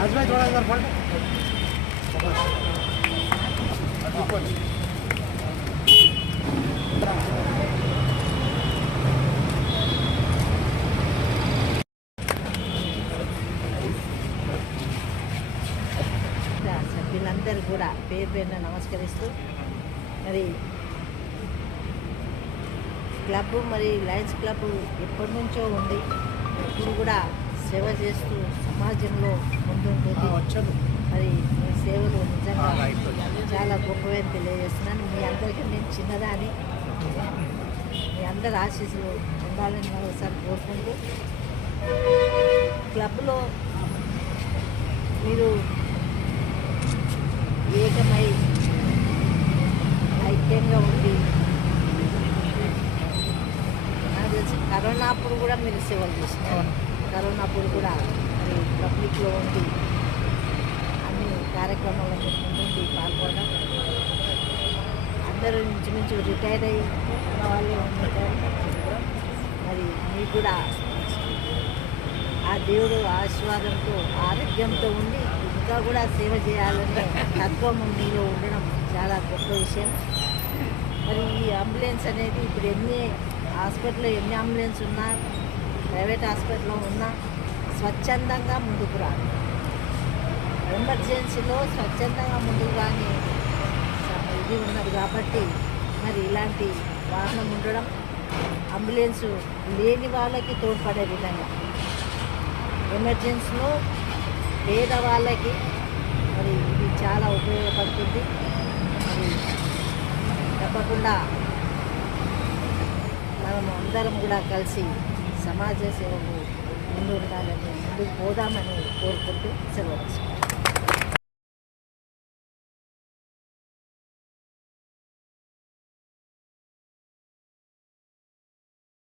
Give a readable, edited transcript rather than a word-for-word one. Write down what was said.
राजभाई थोड़ा इधर पलट సభ్యులందరూ కూడా పేరు పేరున నమస్కరిస్తూ మరి క్లబ్ మరి లయన్స్ క్లబ్ ఎప్పటి నుంచో ఉంది, ఇప్పుడు కూడా సేవ చేస్తూ సమాజంలో ముందుంటుంది. మరి మీ సేవలు నిజంగా చాలా గొప్పవని తెలియజేస్తున్నాను. మీ అందరికీ నేను చిన్నదాని, మీ అందరి ఆశీస్సులు ఉండాలని ఒకసారి కోరుకుంటూ క్లబ్లో మీరు ఏకమై ఐక్యంగా ఉండి, నాకు తెలిసి కరోనా అప్పుడు కూడా మీరు సేవలు చేస్తున్నారు. కరోనా అప్పుడు కూడా మరి పబ్లిక్లో ఉండి అన్ని కార్యక్రమాల్లో ముందుండి పాల్గొనడం, అందరూ ఇంచుమించు రిటైర్ అయ్యి ఉన్న వాళ్ళే ఉంటారు. మరి మీకు కూడా ఆ దేవుడు ఆశీర్వాదంతో ఆరోగ్యంతో ఉండి ఇంకా కూడా సేవ చేయాలనే తత్వం మీలో ఉండడం చాలా గొప్ప విషయం. మరి ఈ అంబులెన్స్ అనేది ఇప్పుడు ఎన్ని అంబులెన్స్ ఉన్నా, ప్రైవేట్ హాస్పిటల్లో ఉన్నా స్వచ్ఛందంగా ముందుకు రాదు. ఎమర్జెన్సీలో స్వచ్ఛందంగా ముందుకు రాని ఇది ఉన్నది కాబట్టి మరి ఇలాంటి వాహనం ఉండడం అంబులెన్స్ లేని వాళ్ళకి తోడ్పడే విధంగా, ఎమర్జెన్సీలో పేదవాళ్ళకి మరి ఇది చాలా ఉపయోగపడుతుంది. మరి తప్పకుండా మనం అందరం కూడా కలిసి సమాజ సేవకు ముందు ఉండాలని, ముందుకు పోదామని కోరుకుంటూ సెలవు.